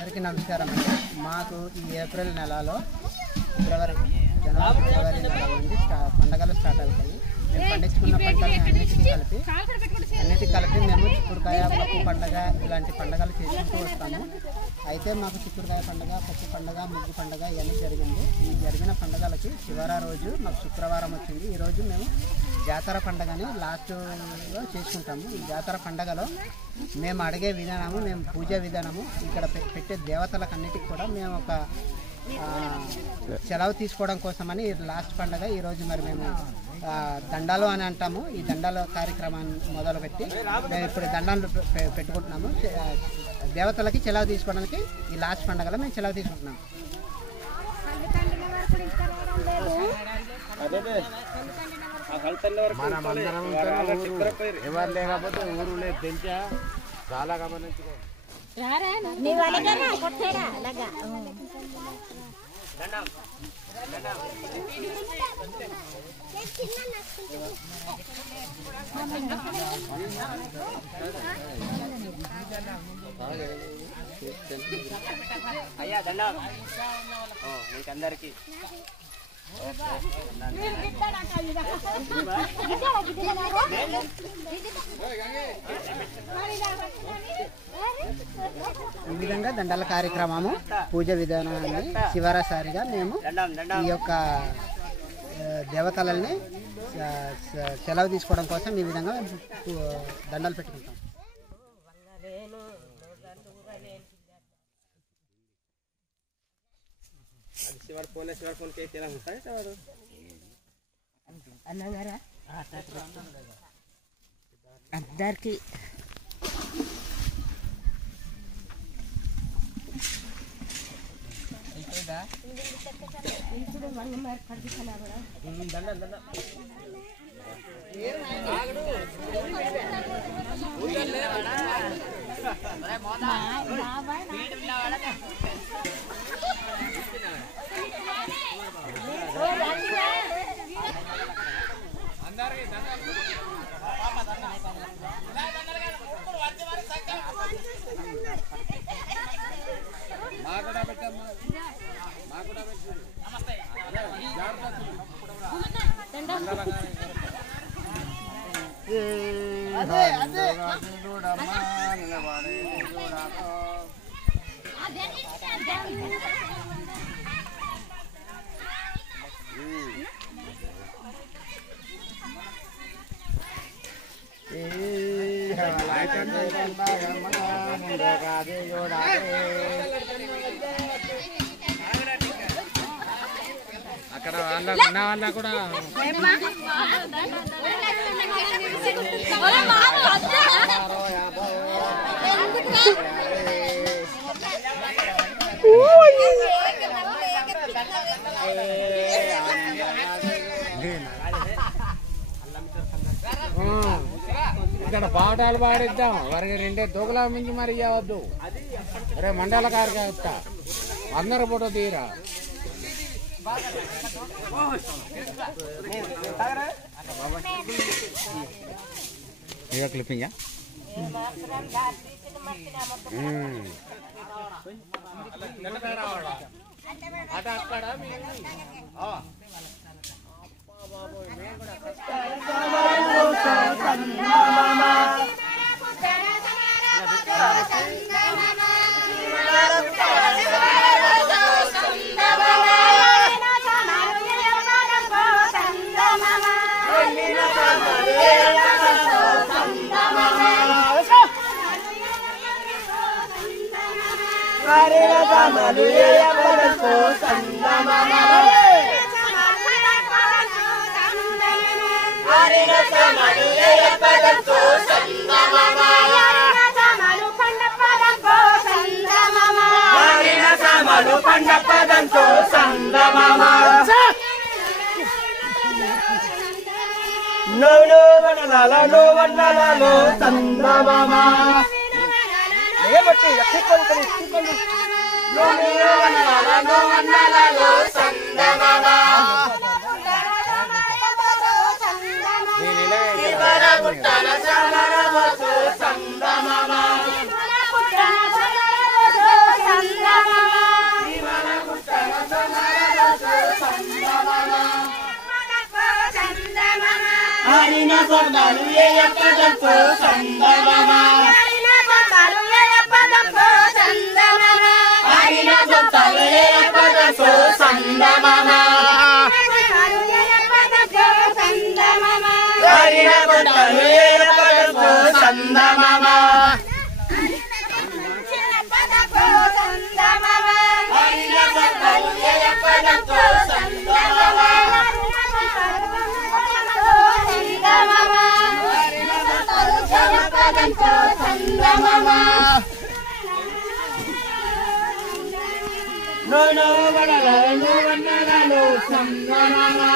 అందరికీ నమస్కారం అండి. మాకు ఈ ఏప్రిల్ నెలలో జనవరి ఫిబ్రవరి నెల నుండి పండగలు స్టార్ట్ అవుతాయి. మేము పండించుకున్న పంటని అన్నిటికీ కలిపి మేము చిక్కుడుకాయ పప్పు పండగ ఇలాంటి పండగలు చేసుకుంటూ వస్తాము. అయితే మాకు చిక్కుడుకాయ పండగ, పప్పు పండగ, ముగ్గు పండగ ఇవన్నీ జరిగింది. ఈ జరిగిన పండగలకి శివరాత్రి రోజు మాకు శుక్రవారం వచ్చింది. ఈరోజు మేము జాతర పండగని లాస్ట్లో చేసుకుంటాము. ఈ జాతర పండగలో మేము అడిగే విధానము, మేము పూజ విధానము, ఇక్కడ పెట్టే దేవతలకన్నిటికి కూడా మేము ఒక సెలవు తీసుకోవడం కోసమని లాస్ట్ పండగ ఈరోజు మరి మేము దండాలు అని అంటాము. ఈ దండాల కార్యక్రమాన్ని మొదలుపెట్టి మేము ఇప్పుడు దండాలు పెట్టుకుంటున్నాము. దేవతలకి సెలవు తీసుకోవడానికి ఈ లాస్ట్ పండగలో మేము సెలవు తీసుకుంటున్నాము. ఎవరు లేకపోతే ఊరు లేదు తెంచా చాలా గమనించుకో. అయ్యా దండం మీకు అందరికి ఈ విధంగా దండాల కార్యక్రమము పూజ విధానాన్ని శివరాత్రిగా మేము ఈ యొక్క దేవతలని సెలవు తీసుకోవడం కోసం ఈ విధంగా దండాలు పెట్టుకుంటాం. అందరికి అక్కడ వాళ్ళ కూడా ఇక్కడ పాఠాలు పాడిద్దాం. వారికి రెండే దూకులా మించి మరి ఇవ్వద్దు. రే మండల కార్యకర్త అందరు ఫోటో తీరా. ఇక క్లిప్పింగ్ సంద హరిన కొండలు ఎప్పదంపో సందమామ హరిన కొండలు ఎప్పదంపో సందమామ హరిన కొండలు ఎప్పదంపో సందమామ హరిన కొండలు ఎప్పదంపో సందమామ No no badala no vandalo sangama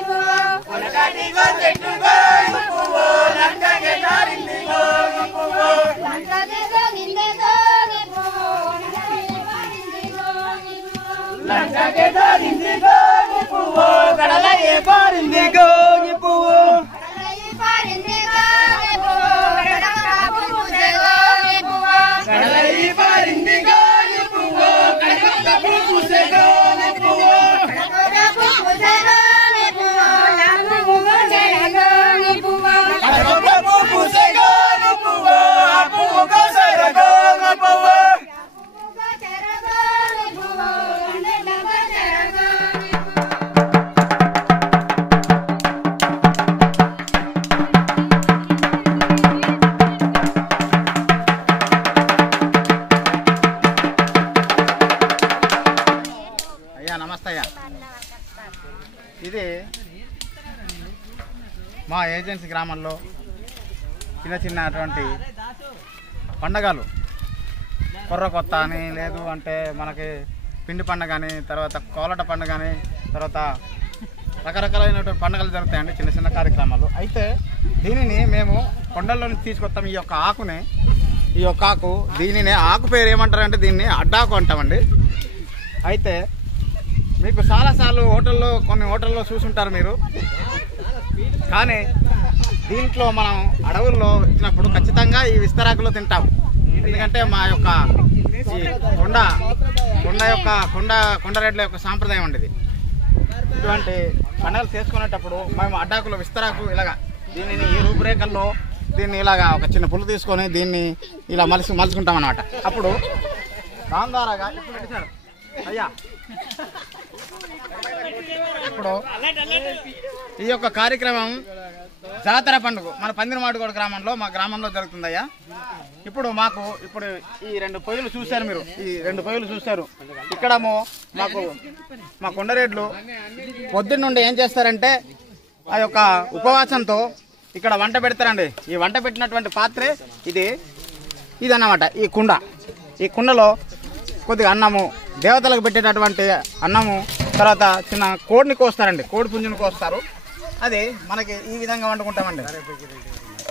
Go, పారింది గోగి పువ్వు కడలై పారింది గోగి పువ్వు కడగొట్టపు పూసే గోగి పువ్వు కడగొట్టపు పూసే గోగి పువ్వు ఆ పువ్వు కోసర గోగి పువ్వు. నమస్తే అయ్యా. ఇది మా ఏజెన్సీ గ్రామంలో చిన్నటువంటి పండగలు కొర్ర కొత్త అని లేదు అంటే మనకి పిండి పండుగ అని తర్వాత కోలట పండుగ అని తర్వాత రకరకాలైనటువంటి పండుగలు జరుగుతాయండి, చిన్న చిన్న కార్యక్రమాలు. అయితే దీనిని మేము కొండల్లో నుంచి తీసుకొస్తాం. ఈ యొక్క ఆకుని, ఈ యొక్క ఆకు దీనిని ఆకు పేరు ఏమంటారంటే దీన్ని అడ్డాకు అంటామండి. అయితే మీకు చాలాసార్లు కొన్ని హోటల్లో చూసుంటారు మీరు. కానీ దీంట్లో మనం అడవుల్లో వచ్చినప్పుడు ఖచ్చితంగా ఈ విస్తరాకులో తింటాం. ఎందుకంటే మా యొక్క ఈ కొండరెడ్ల యొక్క సాంప్రదాయం ఉండేది. ఇటువంటి పండుగలు చేసుకునేటప్పుడు మేము అడ్డాకులో విస్తరాకు ఇలాగా దీనిని ఈ రూపురేఖల్లో దీన్ని ఇలాగా ఒక చిన్న పుల్లు తీసుకొని దీన్ని ఇలా మలుచుకుంటాం అన్నమాట. అప్పుడు దాందారాగా అయ్యా ఇప్పుడు ఈ యొక్క కార్యక్రమం జాతర పండుగ మన పందిరమాడుగోడ గ్రామంలో మా గ్రామంలో జరుగుతుందయ్యా. ఇప్పుడు ఈ 2 పొయ్యిలు చూశారు మీరు, ఈ 2 పొయ్యిలు చూశారు. ఇక్కడము మా కొండరేడ్లు పొద్దున్న నుండి ఏం చేస్తారంటే ఆ యొక్క ఉపవాసంతో ఇక్కడ వంట పెడతారండి. ఈ వంట పెట్టినటువంటి పాత్రే ఇది అన్నమాట. ఈ కుండలో కొద్దిగా అన్నము, దేవతలకు పెట్టేటటువంటి అన్నము, తర్వాత చిన్న కోడిని కోస్తారండి, కోడి పుంజుని కోస్తారు. అది మనకి ఈ విధంగా వండుకుంటామండి.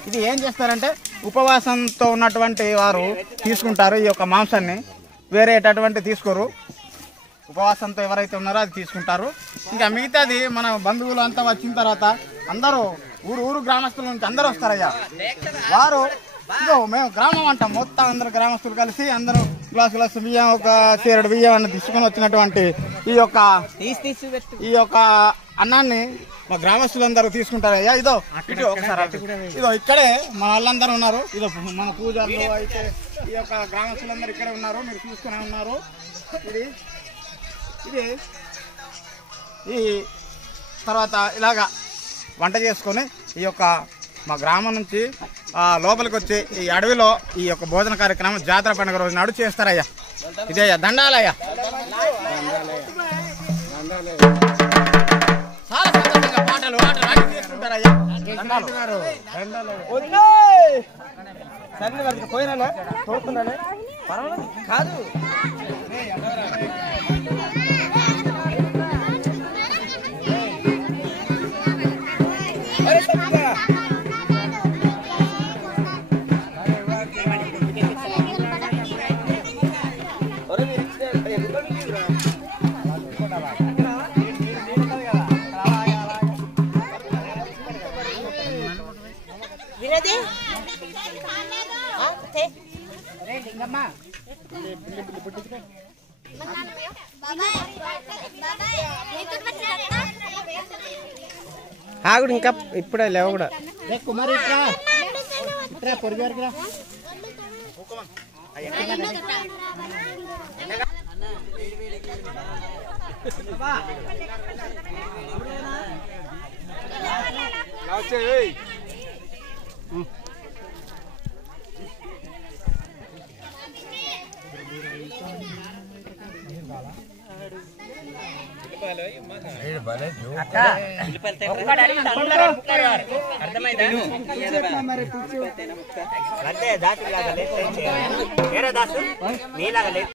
ఇది ఏం చేస్తారంటే ఉపవాసంతో ఉన్నటువంటి వారు తీసుకుంటారు. ఈ యొక్క మాంసాన్ని వేరేటటువంటి తీసుకోరు. ఉపవాసంతో ఎవరైతే ఉన్నారో అది తీసుకుంటారు. ఇంకా మిగతాది మన బంధువులు అంతా వచ్చిన తర్వాత అందరూ ఊరు గ్రామస్తుల నుంచి అందరూ వస్తారయ్యా. వారు మేము గ్రామం అంటాం, మొత్తం అందరు గ్రామస్తులు కలిసి అందరూ గ్లాస్ బియ్యం, ఒక చేరడు బియ్యం అన్న తీసుకొని వచ్చినటువంటి ఈ యొక్క అన్నాన్ని మా గ్రామస్తులందరూ తీసుకుంటారయ్యా. ఇదో ఒకసారి ఇక్కడే మన వాళ్ళందరూ ఉన్నారు. ఇదో మన పూజారులు అయితే ఈ యొక్క గ్రామస్తులందరూ ఇక్కడే ఉన్నారు, మీరు చూస్తూనే ఉన్నారు. ఈ తర్వాత ఇలాగా వంట చేసుకొని ఈ యొక్క మా గ్రామం నుంచి లోపలికి వచ్చి ఈ అడవిలో ఈ యొక్క భోజన కార్యక్రమం జాతర పండుగ రోజు నాడు చేస్తారయ్యా. ఇదయ్యా దండాలయ్యా. చాలా సంతోషంగా పాటలు అన్ని చేసుకుంటారయ్యా. పోయినా కాదు ఆగుడు ఇంకా ఇప్పుడే లేవు కూడా కుమారి పొరిగారు అర్థమైందా?